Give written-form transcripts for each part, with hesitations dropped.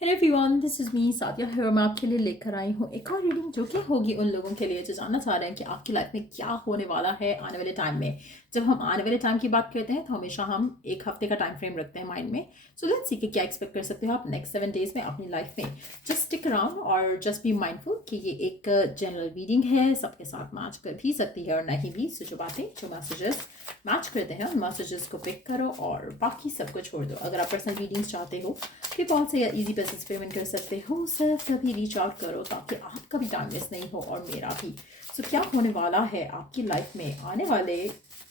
Hello everyone, this is me Sadia है और मैं आपके लिए लेकर आई हूँ एक और रीडिंग जो कि होगी उन लोगों के लिए जो जानना चाह रहे हैं कि आपकी लाइफ में क्या होने वाला है आने वाले टाइम में। जब हम आने वाले टाइम की बात करते हैं तो हमेशा हम एक हफ्ते का टाइम फ्रेम रखते हैं माइंड में। सो लेट्स सी कि क्या एक्सपेक्ट कर सकते हो आप नेक्स्ट 7 डेज में अपनी लाइफ में। जस्ट स्टिक अराउंड और जस्ट बी माइंडफुल कि ये एक जनरल रीडिंग है, सबके साथ मैच कर भी सकती है और नहीं भी। सो जो बातें जो मैसेजेस मैच करते हैं उन मैसेजेस को पिक करो और बाकी सबको छोड़ दो। अगर आप पर्सनल रीडिंग्स चाहते हो कि कौन से या इजी पैसे एक्सपेरिमेंट कर सकते हो, सिर्फ कभी रीच आउट करो ताकि आपका भी टाइम वेस्ट नहीं हो और मेरा भी। सो क्या होने वाला है आपकी लाइफ में आने वाले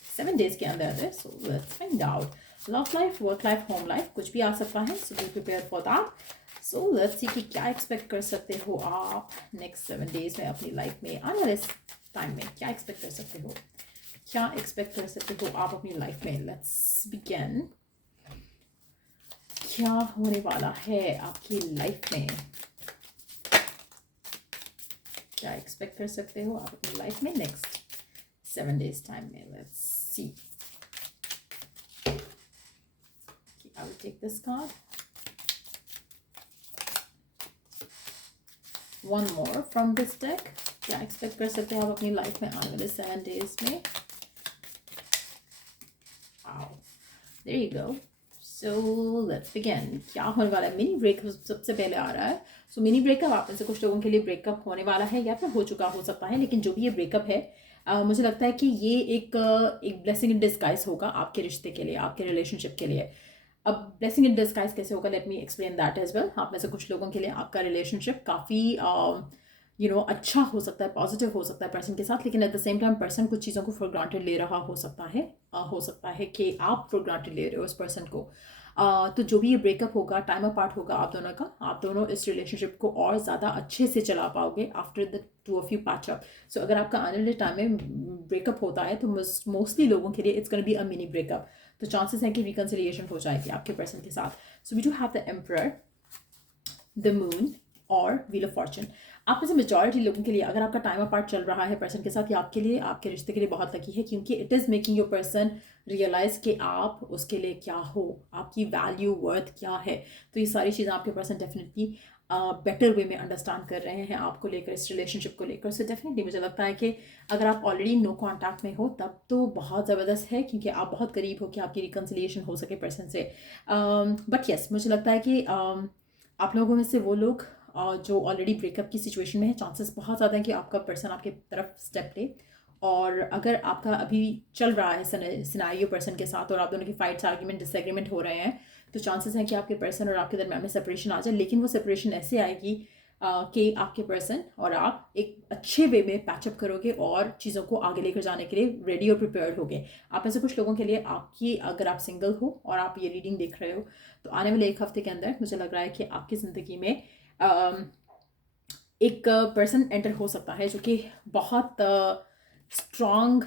7 डेज के अंदर। So let's find out. Love life, work life, home life, कुछ भी आ सकता है। So be prepare for that. So let's see कि क्या एक्सपेक्ट कर सकते हो आप नेक्स्ट 7 डेज में अपनी लाइफ में आने वाले टाइम में। क्या एक्सपेक्ट कर सकते हो, क्या एक्सपेक्ट कर सकते हो आप अपनी लाइफ में। Let's begin. क्या होने वाला है आपकी लाइफ में, क्या एक्सपेक्ट कर सकते हो आप अपनी लाइफ में नेक्स्ट 7 डेज टाइम में। Let's see. I will take this card, one more from this deck. क्या एक्सपेक्ट कर सकते हो आप अपनी लाइफ में आने वाले 7 डेज में। Wow, there you go. So let's begin. क्या होने वाला है, मिनी ब्रेकअप सबसे पहले आ रहा है। सो मिनी ब्रेकअप आप में से कुछ लोगों के लिए ब्रेकअप होने वाला है या फिर हो चुका हो सकता है, लेकिन जो भी ये ब्रेकअप है मुझे लगता है कि ये एक ब्लेसिंग इन डिस्गाइज होगा आपके रिश्ते के लिए, आपके रिलेशनशिप के लिए। अब ब्लेसिंग इन डिस्गाइज कैसे होगा, let me explain that as well. आप में से कुछ लोगों के लिए आपका रिलेशनशिप काफ़ी अच्छा हो सकता है, पॉजिटिव हो सकता है पर्सन के साथ, लेकिन at the same time person कुछ चीज़ों को फॉर ग्रांटेड ले रहा हो सकता है। हो सकता है कि आप फॉर ग्रांटेड ले रहे हो उस पर्सन को। तो जो भी ये ब्रेकअप होगा, टाइम अपार्ट होगा आप दोनों का, आप दोनों इस रिलेशनशिप को और ज़्यादा अच्छे से चला पाओगे after the two of you patch up. So अगर आपका आने वाले टाइम में ब्रेकअप होता है तो मोस्टली लोगों के लिए it's gonna be a mini breakup. तो चांसेस हैं कि रिकन्सिलिएशन हो जाएगी आपके पर्सन के साथ। So we do have the emperor, the moon और व्हील ऑफ फॉर्चून। आप में से मेजॉरिटी लोगों के लिए अगर आपका टाइम अपार्ट चल रहा है पर्सन के साथ, या आपके लिए, आपके रिश्ते के लिए बहुत लकी है, क्योंकि it is making your person realise कि आप उसके लिए क्या हो, आपकी वैल्यू वर्थ क्या है। तो ये सारी चीज़ें आपके पर्सन डेफिनेटली बेटर वे में अंडरस्टैंड कर रहे हैं आपको लेकर, इस रिलेशनशिप को लेकर। सो डेफिनेटली मुझे लगता है कि अगर आप ऑलरेडी नो कॉन्टैक्ट में हो तब तो बहुत ज़बरदस्त है, क्योंकि आप बहुत करीब हो कि आपकी रिकन्सिलिएशन हो सके पर्सन से। बट येस, मुझे लगता है कि आप लोगों में से वो लोग जो ऑलरेडी ब्रेकअप की सिचुएशन में है, चांसेस बहुत ज़्यादा है कि आपका पर्सन आपके तरफ स्टेप ले। और अगर आपका अभी चल रहा है सिनारियो पर्सन के साथ और आप दोनों की फाइट्स, आर्ग्यूमेंट, डिसएग्रीमेंट हो रहे हैं, तो चांसेस हैं कि आपके पर्सन और आपके दरम्यान में सेपरेशन आ जाए। लेकिन वो सेपरेशन ऐसे आएगी कि आपके पर्सन और आप एक अच्छे वे में पैचअप करोगे और चीज़ों को आगे लेकर जाने के लिए रेडी और प्रिपेयर्ड होगे। आप में से कुछ लोगों के लिए, आपकी, अगर आप सिंगल हो और आप ये रीडिंग देख रहे हो, तो आने वाले एक हफ्ते के अंदर मुझे लग रहा है कि आपकी ज़िंदगी में एक पर्सन एंटर हो सकता है जो कि बहुत स्ट्रॉन्ग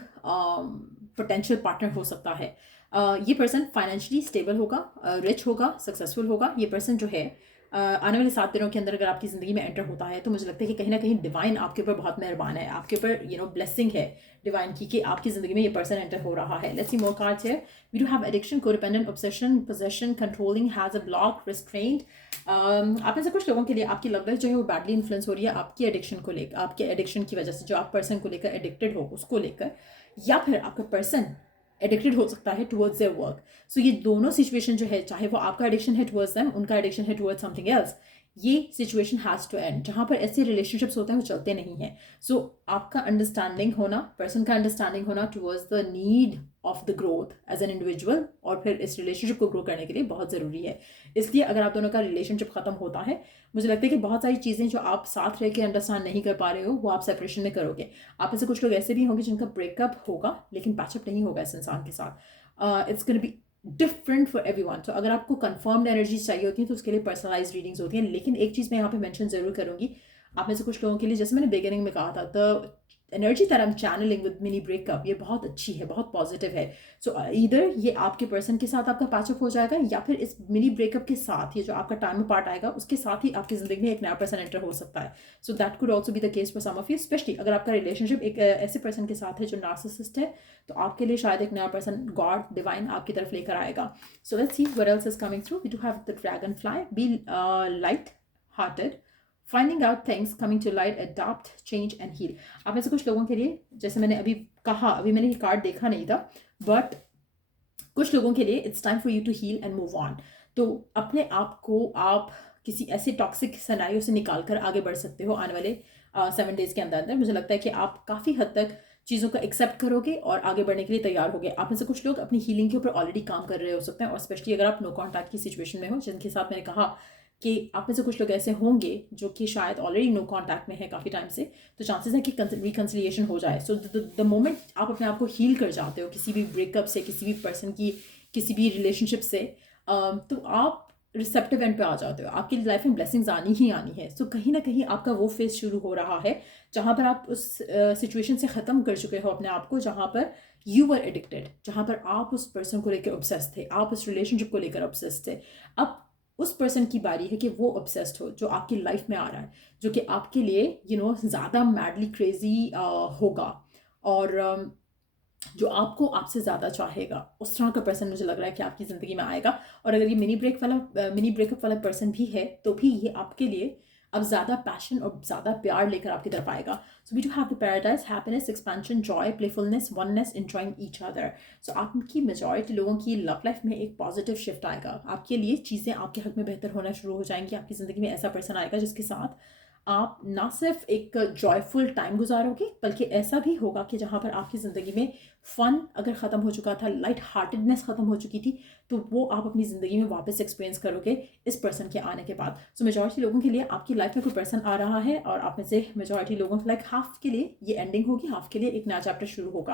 पोटेंशियल पार्टनर हो सकता है। ये पर्सन फाइनेंशियली स्टेबल होगा, रिच होगा, सक्सेसफुल होगा। ये पर्सन जो है आने वाले 7 दिनों के अंदर अगर आपकी ज़िंदगी में एंटर होता है तो मुझे लगता है कि कहीं ना कहीं डिवाइन आपके ऊपर बहुत मेहरबान है, आपके ऊपर ब्लेसिंग है डिवाइन की कि आपकी ज़िंदगी में ये पर्सन एंटर हो रहा है। Let's see more cards here. We do have addiction, codependent, obsession, possession, controlling, has a block, restraint. आप में से कुछ लोगों के लिए आपकी लव लाइफ जो है वो बैडली इन्फ्लुएंस हो रही है आपकी एडिक्शन को लेकर, आपके एडिक्शन की वजह से, जो आप पर्सन को लेकर एडिक्टेड हो उसको लेकर, या फिर आपका पर्सन एडिक्टेड हो सकता है टुवर्ड्स देयर वर्क। सो ये दोनों सिचुएशन जो है, चाहे वो आपका एडिक्शन है टुवर्ड्स देम, उनका एडिक्शन है टुवर्ड्स समथिंग एल्स, ये सिचुएशन हैज़ टू एंड। जहाँ पर ऐसे रिलेशनशिप्स होते हैं वो चलते नहीं हैं। सो आपका अंडरस्टैंडिंग होना, पर्सन का अंडरस्टैंडिंग होना towards the need of the growth as an individual और फिर इस रिलेशनशिप को ग्रो करने के लिए बहुत ज़रूरी है। इसलिए अगर आप दोनों का रिलेशनशिप ख़त्म होता है, मुझे लगता है कि बहुत सारी चीज़ें जो आप साथ रह के अंडरस्टैंड नहीं कर पा रहे हो वो आप सेपरेशन में करोगे। आप में से कुछ लोग ऐसे भी होंगे जिनका ब्रेकअप होगा लेकिन पैचअप नहीं होगा इस इंसान के साथ। It's gonna be different for everyone. तो अगर आपको कंफर्म्ड एनर्जीज चाहिए होती हैं तो उसके लिए पर्सनलाइज रीडिंग्स होती हैं। लेकिन एक चीज़ मैं यहाँ पे मेंशन ज़रूर करूँगी, आप में से कुछ लोगों के लिए, जैसे मैंने बिगिनिंग में कहा था, the energy that I am channelling with mini breakup ये बहुत अच्छी है, बहुत पॉजिटिव है। सो इधर ये आपके पर्सन के साथ आपका पैचअप हो जाएगा, या फिर इस मिनी ब्रेकअप के साथ ये जो आपका टाइम पार्ट आएगा उसके साथ ही आपकी ज़िंदगी में एक नया पर्सन एंटर हो सकता है। So that could also be the case for some of you, especially अगर आपका रिलेशनशिप एक ऐसे पर्सन के साथ है जो नार्सिसिस्ट है, तो आपके लिए शायद एक नया पर्सन गॉड डिवाइन आपकी तरफ लेकर आएगा। So let's see what else is coming through. We do have the dragonfly, be light hearted, finding out things, coming to light, adopt, change and heal. आप में से कुछ लोगों के लिए, जैसे मैंने अभी कहा, अभी मैंने ये कार्ड देखा नहीं था, बट कुछ लोगों के लिए it's time for you to heal and move on. तो अपने आप को आप किसी ऐसे टॉक्सिक सिनेरियो से निकाल कर आगे बढ़ सकते हो आने वाले 7 डेज के अंदर अंदर। मुझे लगता है कि आप काफ़ी हद तक चीज़ों का एक्सेप्ट करोगे और आगे बढ़ने के लिए तैयार होगे। आप में से कुछ लोग अपनी हीलिंग के ऊपर ऑलरेडी काम कर रहे हो सकते हैं, और स्पेशली अगर आप नो कॉन्टैक्ट की सिचुएशन में हो, जिनके साथ मैंने कहा कि आप में से कुछ लोग ऐसे होंगे जो कि शायद ऑलरेडी नो कॉन्टैक्ट में है काफ़ी टाइम से, तो चांसेस है कि रिकन्सिलिएशन हो जाए। सो द मोमेंट आप अपने आप को हील कर जाते हो किसी भी ब्रेकअप से, किसी भी पर्सन की, किसी भी रिलेशनशिप से, तो आप रिसेप्टिव एंड पे आ जाते हो। आपकी लाइफ में ब्लेसिंग्स आनी ही आनी है। सो कहीं ना कहीं आपका वो फेज शुरू हो रहा है जहाँ पर आप उस सिचुएशन से ख़त्म कर चुके हो अपने आप को, जहाँ पर यू वर एडिक्टेड, जहाँ पर आप उस पर्सन को लेकर ऑब्सेस्ड थे, आप उस रिलेशनशिप को लेकर ऑब्सेस्ड थे। अब उस पर्सन की बारी है कि वो ऑब्सेस्ड हो जो आपकी लाइफ में आ रहा है, जो कि आपके लिए ज़्यादा मैडली क्रेजी होगा, और जो आपको आपसे ज़्यादा चाहेगा, उस तरह का पर्सन मुझे लग रहा है कि आपकी ज़िंदगी में आएगा। और अगर ये मिनी ब्रेकअप वाला पर्सन भी है, तो भी ये आपके लिए अब ज़्यादा पैशन और ज़्यादा प्यार लेकर आपकी तरफ आएगा। So we do have the paradise, happiness, expansion, joy, playfulness, oneness, enjoying each other. So आपकी मेजॉरिटी लोगों की लव लाइफ में एक पॉजिटिव शिफ्ट आएगा। आपके लिए चीज़ें आपके हक में बेहतर होना शुरू हो जाएंगी। आपकी ज़िंदगी में ऐसा पर्सन आएगा जिसके साथ आप ना सिर्फ एक जॉयफुल टाइम गुजारोगे, बल्कि ऐसा भी होगा कि जहाँ पर आपकी ज़िंदगी में फ़न अगर ख़त्म हो चुका था, लाइट हार्टेडनेस ख़त्म हो चुकी थी, तो वो आप अपनी ज़िंदगी में वापस एक्सपीरियंस करोगे इस पर्सन के आने के बाद। सो मेजॉरिटी लोगों के लिए आपकी लाइफ में कोई पर्सन आ रहा है, और आप में से मेजॉरिटी लोगों लाइक हाफ के लिए ये एंडिंग होगी, हाफ के लिए एक नया चैप्टर शुरू होगा।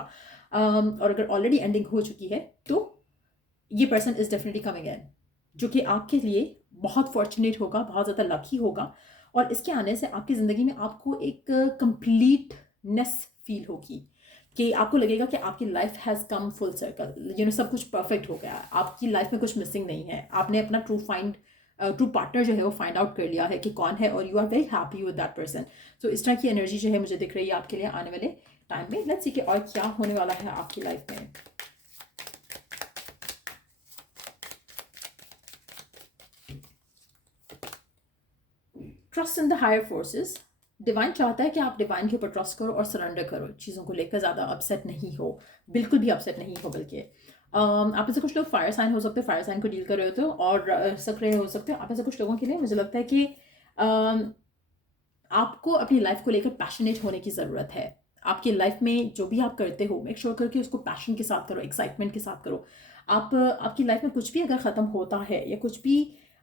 और अगर ऑलरेडी एंडिंग हो चुकी है, तो ये person is definitely coming in, जो कि आपके लिए बहुत फॉर्चुनेट होगा, बहुत ज़्यादा लकी होगा। और इसके आने से आपकी ज़िंदगी में आपको एक कंप्लीटनेस फील होगी, कि आपको लगेगा कि आपकी life has come full circle, सब कुछ परफेक्ट हो गया, आपकी लाइफ में कुछ मिसिंग नहीं है, आपने अपना ट्रू पार्टनर जो है वो फाइंड आउट कर लिया है कि कौन है, और you are very happy with that person. So इस तरह की एनर्जी जो है मुझे दिख रही है आपके लिए आने वाले टाइम में। लेट्स सी कि और क्या होने वाला है आपकी लाइफ में। Trust in the higher forces. Divine चाहता है कि आप डिवाइन के ऊपर ट्रस्ट करो और सरेंडर करो, चीज़ों को लेकर ज़्यादा अपसेट नहीं हो, बिल्कुल भी अपसेट नहीं हो। बल्कि आप में से कुछ लोग फायर साइन हो सकते हो, फायर साइन को डील कर रहे होते हो और सक्रिय हो सकते हो। आप में से कुछ लोगों के लिए मुझे लगता है कि आपको अपनी लाइफ को लेकर पैशनेट होने की ज़रूरत है। आपकी लाइफ में जो भी आप करते हो, मेक श्योर करके उसको पैशन के साथ करो, एक्साइटमेंट के साथ करो। आपकी लाइफ में कुछ भी अगर ख़त्म होता है या कुछ भी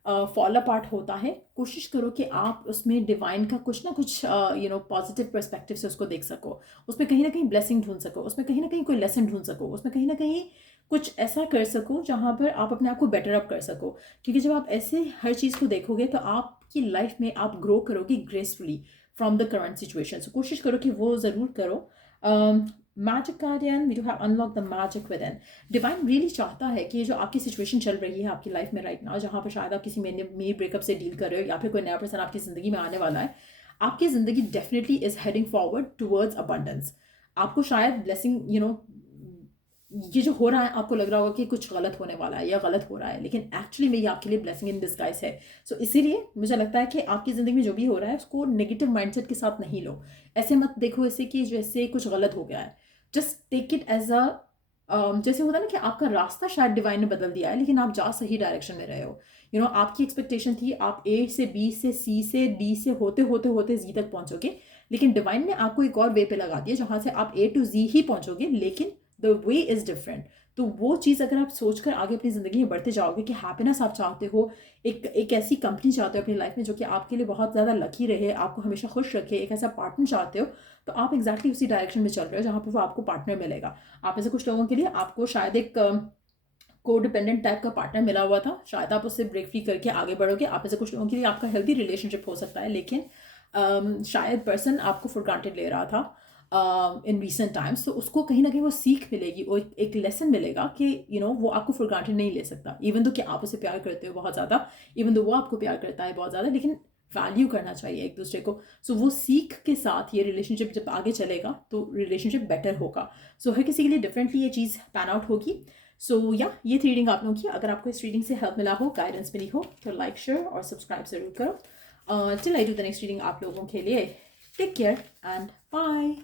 फॉल अपार्ट होता है, कोशिश करो कि आप उसमें डिवाइन का कुछ ना कुछ पॉजिटिव पर्सपेक्टिव से उसको देख सको, उसमें कहीं ना कहीं ब्लेसिंग ढूंढ सको, उसमें कहीं ना कहीं कोई लेसन ढूंढ सको, उसमें कहीं ना कहीं कुछ ऐसा कर सको जहाँ पर आप अपने आप को बेटर अप कर सको। क्योंकि जब आप ऐसे हर चीज़ को देखोगे तो आपकी लाइफ में आप ग्रो करोगे gracefully from the current situation. So कोशिश करो कि वो ज़रूर करो। Magic guardian, we do have unlock the magic within. Divine really चाहता है कि ये जो आपकी सिचुएशन चल रही है आपकी लाइफ में राइट नाउ, जहाँ पर शायद आप किसी मिनी ब्रेकअप से डील कर रहे हो या फिर कोई नया पर्सन आपकी ज़िंदगी में आने वाला है, आपकी ज़िंदगी definitely is heading forward towards abundance. आपको शायद ब्लेसिंग ये जो हो रहा है आपको लग रहा होगा कि कुछ गलत होने वाला है या गलत हो रहा है, लेकिन एक्चुअली में ये आपके लिए ब्लेसिंग इन डिस्गाइज है। सो इसीलिए मुझे लगता है कि आपकी ज़िंदगी में जो भी हो रहा है उसको नेगेटिव माइंडसेट के साथ नहीं लो। ऐसे मत देखो इसे कि जैसे कुछ गलत हो गया है। Just take it as a जैसे होता है ना कि आपका रास्ता शायद डिवाइन ने बदल दिया है, लेकिन आप जा सही डायरेक्शन में रहे हो। आपकी एक्सपेक्टेशन थी आप ए से बी से सी से डी से होते होते होते जी तक पहुंचोगे, लेकिन डिवाइन ने आपको एक और वे पे लगा दिया जहां से आप ए टू जी ही पहुंचोगे, लेकिन द वे इज़ डिफरेंट। तो वो चीज़ अगर आप सोचकर आगे अपनी ज़िंदगी में बढ़ते जाओगे कि हैप्पीनेस आप चाहते हो, एक ऐसी कंपनी चाहते हो अपनी लाइफ में जो कि आपके लिए बहुत ज़्यादा लकी रहे, आपको हमेशा खुश रखे, एक ऐसा पार्टनर चाहते हो, तो आप एग्जैक्टली उसी डायरेक्शन में चल रहे हो जहाँ पर वो आपको पार्टनर मिलेगा। आप में से कुछ लोगों के लिए आपको शायद एक को डिपेंडेंट टाइप का पार्टनर मिला हुआ था, शायद आप उससे ब्रेक फ्री करके आगे बढ़ोगे। आप में से कुछ लोगों के लिए आपका हेल्दी रिलेशनशिप हो सकता है, लेकिन शायद पर्सन आपको फॉर ग्रांटेड ले रहा था। इन रिसेंट टाइम्स, तो उसको कहीं ना कहीं वो सीख मिलेगी, वो एक लेसन मिलेगा कि वो आपको फॉर ग्रांटेड नहीं ले सकता, इवन दो कि आप उसे प्यार करते हो बहुत ज़्यादा, इवन दो वो आपको प्यार करता है बहुत ज़्यादा, लेकिन वैल्यू करना चाहिए एक दूसरे को। सो वो सीख के साथ ये रिलेशनशिप जब आगे चलेगा तो रिलेशनशिप बेटर होगा। सो हर किसी के लिए डिफरेंटली ये चीज़ पैन आउट होगी। सो ये थी रीडिंग आप लोगों की। अगर आपको इस रीडिंग से हेल्प मिला हो, गाइडेंस मिली हो, तो लाइक, शेयर और सब्सक्राइब ज़रूर करो। Till I do the next reading आप लोगों के लिए, टेक केयर एंड बाय।